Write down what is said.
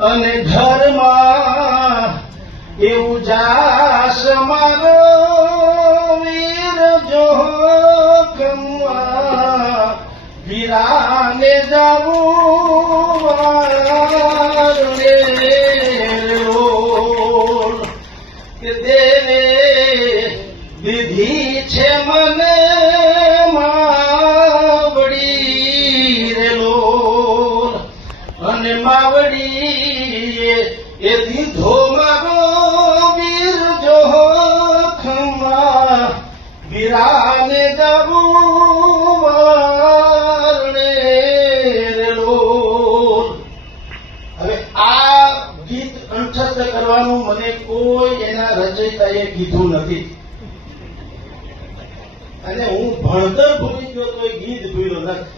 અને ઘરમાં એવું જાસ મારો વીર જોખમવા વીરાને જાવું દેવે દીધી છે મને માવડી એ દીધો વીર જોખમાં વિરાને જવું હવે આ ગીત કંઠસ્થ કરવાનું મને કોઈ એના રચયિતાએ કીધું નથી. અને હું ભણતર ભૂલી ગયો તો એ ગીત ભૂલ્યો નથી.